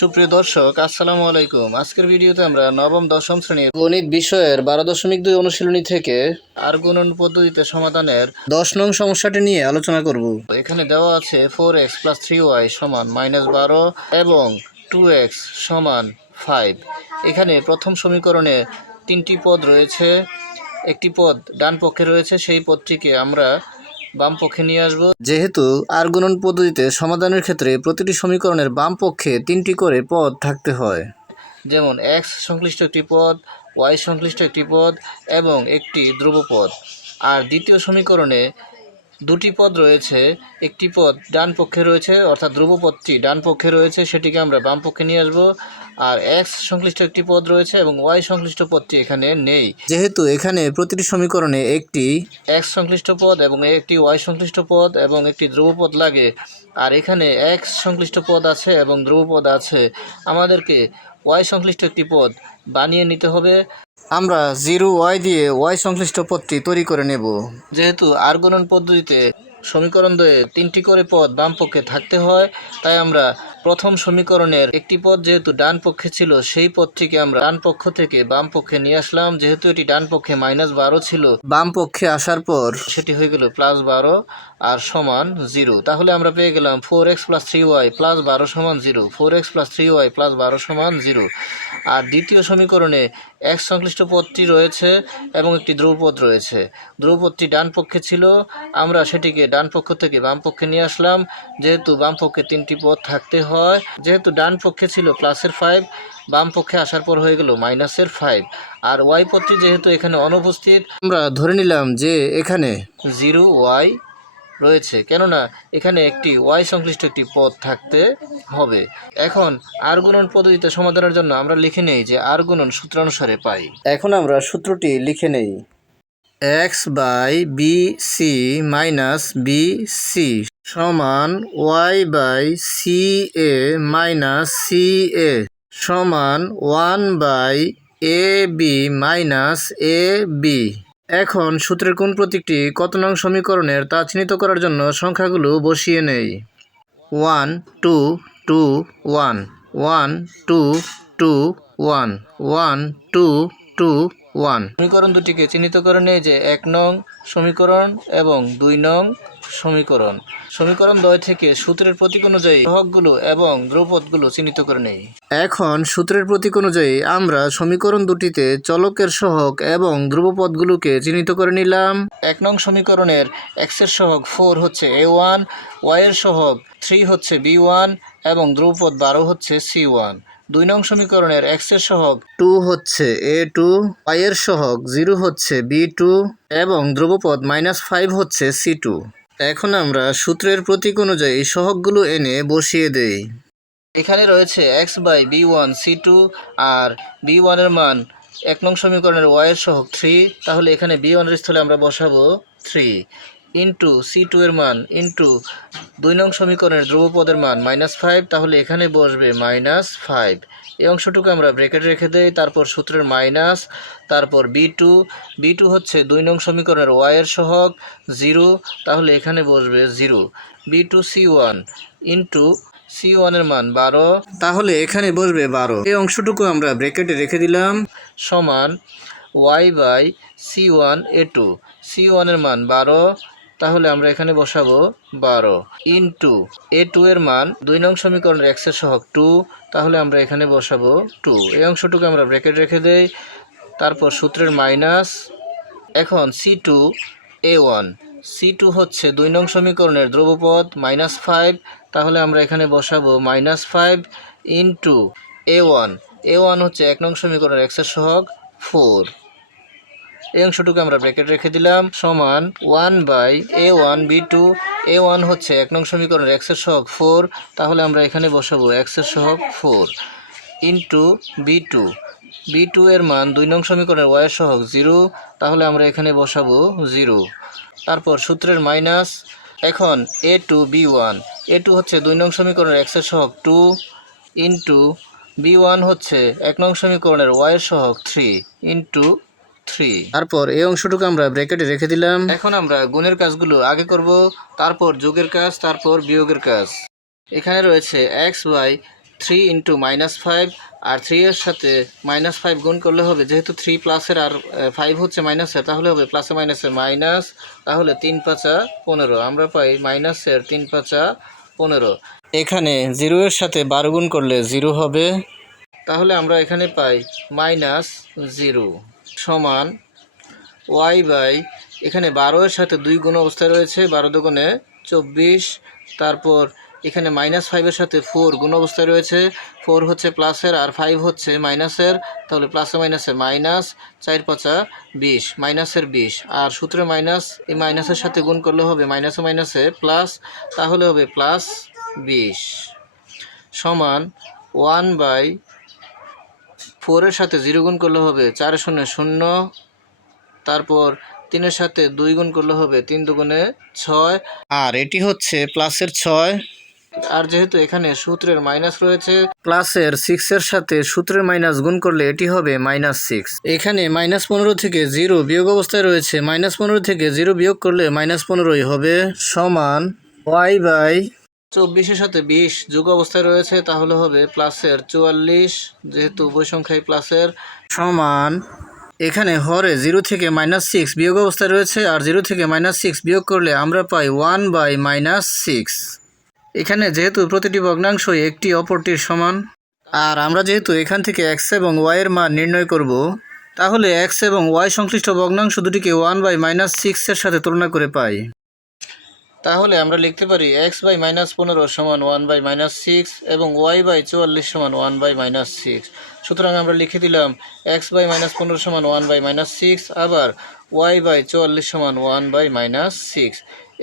সুপ্রিয় দর্শক, আসসালামু আলাইকুম। আজকের ভিডিওতে আমরা নবম দশম শ্রেণীর গণিত বিষয়ের 12.2 অনুশীলনী থেকে আর গুণন পদ্ধতিতে সমাধানের 10 নং সমস্যাটি নিয়ে আলোচনা করব। এখানে দেওয়া আছে 4x + 3y = -12 এবং 2x = 5। এখানে প্রথম সমীকরণে তিনটি পদ রয়েছে। একটি পদ ডান পক্ষে রয়েছে, সেই পদটিকে আমরা বাম পক্ষে নিয়ে আসব। যেহেতু আর গুণন পদ্ধতিতে সমাধানের ক্ষেত্রে প্রতিটি সমীকরণের বাম পক্ষে তিনটি করে পদ থাকতে হয়, যেমন এক্স সংশ্লিষ্ট একটি পদ, ওয়াই সংশ্লিষ্ট একটি পদ এবং একটি ধ্রুবপদ। আর দ্বিতীয় সমীকরণে দুটি পদ রয়েছে, একটি পদ ডান পক্ষে রয়েছে অর্থাৎ ধ্রুবপদটি ডান পক্ষে রয়েছে, সেটিকে আমরা বাম পক্ষে নিয়ে আসব। আর এক্স সংশ্লিষ্ট একটি পদ রয়েছে এবং ওয়াই সংশ্লিষ্ট পদটি এখানে নেই। যেহেতু এখানে প্রতিটি সমীকরণে একটি এক্স সংশ্লিষ্ট পদ এবং একটি ওয়াই সংশ্লিষ্ট পদ এবং একটি ধ্রুবপদ লাগে, আর এখানে এক্স সংশ্লিষ্ট পদ আছে এবং ধ্রুবপদ আছে, আমাদেরকে ওয়াই সংশ্লিষ্ট একটি পদ বানিয়ে নিতে হবে। আমরা 0y দিয়ে y সংশ্লিষ্ট পদটি তৈরি করে নেব। যেহেতু আর গুণন পদ্ধতিতে সমীকরণ দ্বয়ে তিনটি করে পদ বাম পক্ষে থাকতে হয়, তাই আমরা প্রথম সমীকরণের একটি পদ যেহেতু ডান পক্ষে ছিল, সেই পদটিকে আমরা ডান পক্ষ থেকে বাম পক্ষে নিয়ে আসলাম। যেহেতু এটি ডান পক্ষে -12 ছিল, বাম পক্ষে আসার পর সেটি হয়ে গেল +12 আর সমান 0। তাহলে আমরা পেয়ে গেলাম 4x + 3y + 12 = 0, 4x + 3y + 12 = 0। আর দ্বিতীয় সমীকরণে x সংশ্লিষ্ট পদটি রয়েছে এবং একটি ধ্রুবপদ রয়েছে। ধ্রুবপদটি ডান পক্ষে ছিল, আমরা সেটিকে ডান পক্ষ থেকে বাম পক্ষে নিয়ে আসলাম। যেহেতু বাম পক্ষে তিনটি পদ থাকতে হয়, যেহেতু ডান পক্ষে ছিল +5, বাম পক্ষে আসার পর হয়ে গেল -5। আর ওয়াই পদটি যেহেতু এখানে অনুপস্থিত, আমরা ধরে নিলাম যে এখানে 0y রয়েছে, কেননা এখানে একটি ওয়াই সংশ্লিষ্ট একটি পদ থাকতে হবে। এখন আর গুণন পদ্ধতিতে সমাধানের জন্য আমরা লিখে নেই যে আর গুণন সূত্রানুসারে পাই। এখন আমরা সূত্রটি লিখে নেই। x/bc - bc = y/ca - ca = 1/ab - ab। এখন সূত্রের কোন প্রতীকটি কত নং সমীকরণের তা চিহ্নিত করার জন্য সংখ্যাগুলো বসিয়ে নেই। 1 2 2 1 1 2 2 1 1 2 2 1। সমীকরণ দুটিকে চিহ্নিত করে নেই যে 1 নং সমীকরণ এবং 2 নং সমীকরণ। সমীকরণ দ্বয় থেকে সূত্রের প্রতীক অনুযায়ী সহগগুলো এবং ধ্রুবপদগুলো চিহ্নিত করে নেই। এখন সূত্রের প্রতীক অনুযায়ী আমরা সমীকরণ দুটিতে চলকের সহগ এবং ধ্রুবপদগুলোকে চিহ্নিত করে নিলাম। 1 নং সমীকরণের x এর সহগ 4 হচ্ছে a1, y এর সহগ 3 হচ্ছে b1 এবং ধ্রুবপদ 12 হচ্ছে c1। 2 নং সমীকরণের x এর সহগ 2 হচ্ছে a2, y এর সহগ 0 হচ্ছে b2 এবং ধ্রুবপদ -5 হচ্ছে c2। এখন আমরা সূত্রের প্রতীক অনুযায়ী সহগগুলো এনে বসিয়ে দেই। এখানে রয়েছে x/b1 c2 আর b1 এর মান 1 নং সমীকরণের y এর সহগ 3, তাহলে এখানে b1 এর স্থলে আমরা বসাবো 3 ইন্টু c2 এর মান ইন্টু 2 নং সমীকরণের ধ্রুবপদের মান -5, তাহলে এখানে বসবে -5। এই অংশটুকু আমরা ব্র্যাকেট রেখে দেই। তারপর সূত্রের মাইনাস, তারপর b2 হচ্ছে 2 নং সমীকরণের y এর সহগ 0, তাহলে এখানে বসবে 0। b2 c1 ইন্টু c1 এর মান 12, তাহলে এখানে বসবে 12। এই অংশটুকু আমরা ব্র্যাকেটে রেখে দিলাম সমান y/c1 a2, c1 এর মান 12, তাহলে আমরা এখানে বসাবো 12 ইন্টু a2 এর মান 2 নং সমীকরণের x এর সহগ 2, তাহলে আমরা এখানে বসাবো 2। এই অংশটুকু আমরা ব্র্যাকেট রেখে দেই। তারপর সূত্রের মাইনাস। এখন c2 হচ্ছে 2 নং সমীকরণের ধ্রুবপদ -5, তাহলে আমরা এখানে বসাবো -5 ইন্টু a1 হচ্ছে 1 নং সমীকরণের x এর সহগ 4। এই অংশটুকু আমরা ব্র্যাকেট রেখে দিলাম সমান 1/a1 b2, a1 হচ্ছে 1 নং সমীকরণের x এর সহগ 4, তাহলে আমরা এখানে বসাবো x এর সহগ 4 ইন্টু b2 এর মান 2 নং সমীকরণের y এর সহগ 0, তাহলে আমরা এখানে বসাবো 0। তারপর সূত্রের মাইনাস। এখন a2 হচ্ছে 2 নং সমীকরণের x এর সহগ 2 ইন্টু b1 হচ্ছে 1 নং সমীকরণের y এর সহগ 3 ইন্টু 3। তারপর এই অংশটুকু আমরা ব্র্যাকেটে রেখে দিলাম। এখন আমরা গুণের কাজগুলো আগে করব, তারপর যোগের কাজ, তারপর বিয়োগের কাজ। এখানে রয়েছে x/ 3 ইন্টু -5 আর 3 এর সাথে -5 গুণ করলে হবে, যেহেতু 3 প্লাসের আর 5 হচ্ছে মাইনাসের, তাহলে হবে প্লাসে মাইনাসে মাইনাস, তাহলে 3 পাঁচা 15। আমরা পাই মাইনাসের 3 পাঁচা 15। এখানে 0 এর সাথে 12 গুণ করলে 0 হবে, তাহলে আমরা এখানে পাই -0 সমান ওয়াই বাই, এখানে 12 এর সাথে 2 গুণ অবস্থায় রয়েছে, 12 দুগুণে 24, তারপর এখানে -5 এর সাথে 4 গুণ অবস্থায় রয়েছে, 4 হচ্ছে প্লাসের আর 5 হচ্ছে মাইনাসের, তাহলে প্লাসে মাইনাসে মাইনাস, 4 পাঁচা 20, মাইনাসের 20, আর সূত্রে মাইনাস, এই মাইনাসের সাথে গুণ করলে হবে মাইনাসে মাইনাসে প্লাস, তাহলে হবে প্লাস 20 সমান 1/4 এর সাথে 0 গুণ করলে হবে 4 শূন্য 0, তারপর 3 এর সাথে 2 গুণ করলে হবে 3 দুগুণে 6, আর এটি হচ্ছে প্লাসের 6। আর যেহেতু এখানে সূত্রের মাইনাস রয়েছে, প্লাসের 6 এর সাথে সূত্রের মাইনাস গুণ করলে এটি হবে -6। এখানে -15 থেকে 0 বিয়োগ অবস্থায় রয়েছে, -15 থেকে 0 বিয়োগ করলে -15ই হবে, সমান y বাই 24 এর সাথে 20 যোগ অবস্থায় রয়েছে, তাহলে হবে প্লাসের 44, যেহেতু উভয় সংখ্যাই প্লাসের, সমান এখানে হরে 0 থেকে -6 বিয়োগ অবস্থায় রয়েছে, আর 0 থেকে -6 বিয়োগ করলে আমরা পাই 1/-6। এখানে যেহেতু প্রতিটি ভগ্নাংশই একটি অপরটির সমান, আর আমরা যেহেতু এখান থেকে x এবং y এর মান নির্ণয় করব, তাহলে x এবং y সংশ্লিষ্ট ভগ্নাংশ দুটিকে 1/-6 এর সাথে তুলনা করে পাই। তাহলে আমরা লিখতে পারি x/-15 সমান 1/-6 এবং y/44 সমান 1/-6। সুতরাং আমরা লিখে দিলাম x/-15 সমান 1/-6, আবার y/44 সমান 1/-6।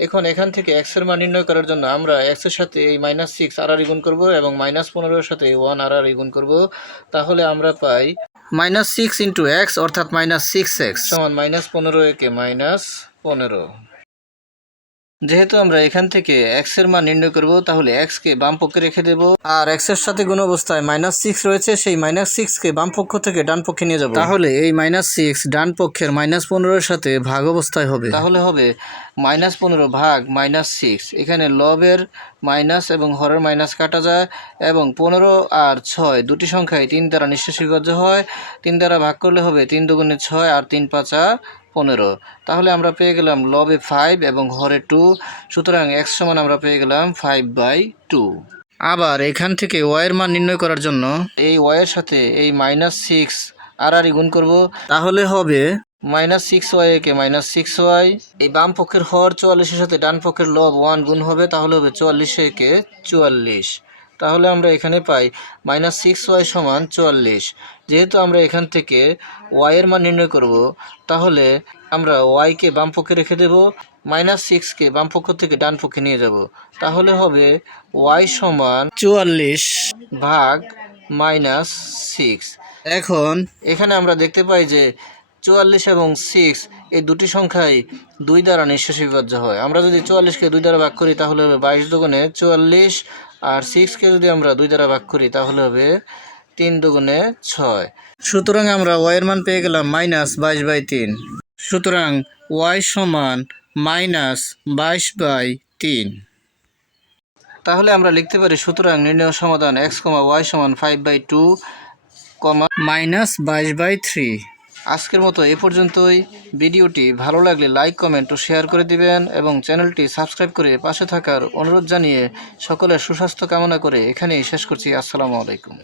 এখন এখান থেকে x এর মান নির্ণয় করার জন্য আমরা x এর সাথে এই -6 আড়াআড়ি গুণ করব এবং -15 এর সাথে এই 1 আড়াআড়ি গুণ করব, তাহলে আমরা পাই -6 ইন্টু x অর্থাৎ -6x সমান -15 একে -15। যেহেতু আমরা এখান থেকে x এর মান নির্ণয় করব, তাহলে x কে বাম পক্ষে রেখে দেব, আর x এর সাথে গুণ অবস্থায় -6 রয়েছে, সেই -6 কে বাম পক্ষ থেকে ডান পক্ষে নিয়ে যাব, তাহলে এই -6 ডান পক্ষের -15 এর সাথে ভাগ অবস্থায় হবে, তাহলে হবে -15 ভাগ -6। এখানে লবের মাইনাস এবং হরের মাইনাস কাটা যায়, এবং 15 আর 6 দুটি সংখ্যাই 3 দ্বারা নিঃশেষ বিভাজ্য হয়, 3 দ্বারা ভাগ করলে হবে 3 দুগুণে 6 আর 3 পাঁচা 15। তাহলে আমরা পেয়ে গেলাম লবে 5 এবং হরে 2, সুতরাং x সমান আমরা পেয়ে গেলাম 5/2। আবার এখান থেকে y এর মান নির্ণয় করার জন্য এই y এর সাথে এই -6 আড়াআড়ি গুণ করব, তাহলে হবে -6y একে -6y, এই বাম পক্ষের হর 44 এর সাথে ডান পক্ষের লব 1 গুণ হবে, তাহলে হবে 44 একে 44। তাহলে আমরা এখানে পাই -6y সমান 44। যেহেতু আমরা এখান থেকে y এর মান নির্ণয় করব, তাহলে আমরা y কে বাম পক্ষে রেখে দেব, -6 কে বাম পক্ষ থেকে ডান পক্ষে নিয়ে যাব, তাহলে হবে y সমান 44 ভাগ -6। এখন এখানে আমরা দেখতে পাই যে 44 এবং 6 এই দুটি সংখ্যাই 2 দ্বারা নিঃশেষ বিভাজ্য হয়। আমরা যদি 44কে 2 দ্বারা ভাগ করি, তাহলে হবে 22 দুগুণে 44, আর 6কে যদি আমরা 2 দ্বারা ভাগ করি, তাহলে হবে 3 দুগুণে 6। সুতরাং আমরা y এর মান পেয়ে গেলাম -22/3। সুতরাং y সমান -22/3। তাহলে আমরা লিখতে পারি, সুতরাং নির্ণয় সমাধান x, y সমান 5/2, -22/3। আজকের মতো এ পর্যন্তই। ভিডিওটি ভালো লাগলে লাইক, কমেন্ট ও শেয়ার করে দিবেন, এবং চ্যানেলটি সাবস্ক্রাইব করে পাশে থাকার অনুরোধ জানিয়ে সকলের সুস্বাস্থ্য কামনা করে এখানেই শেষ করছি। আসসালামু আলাইকুম।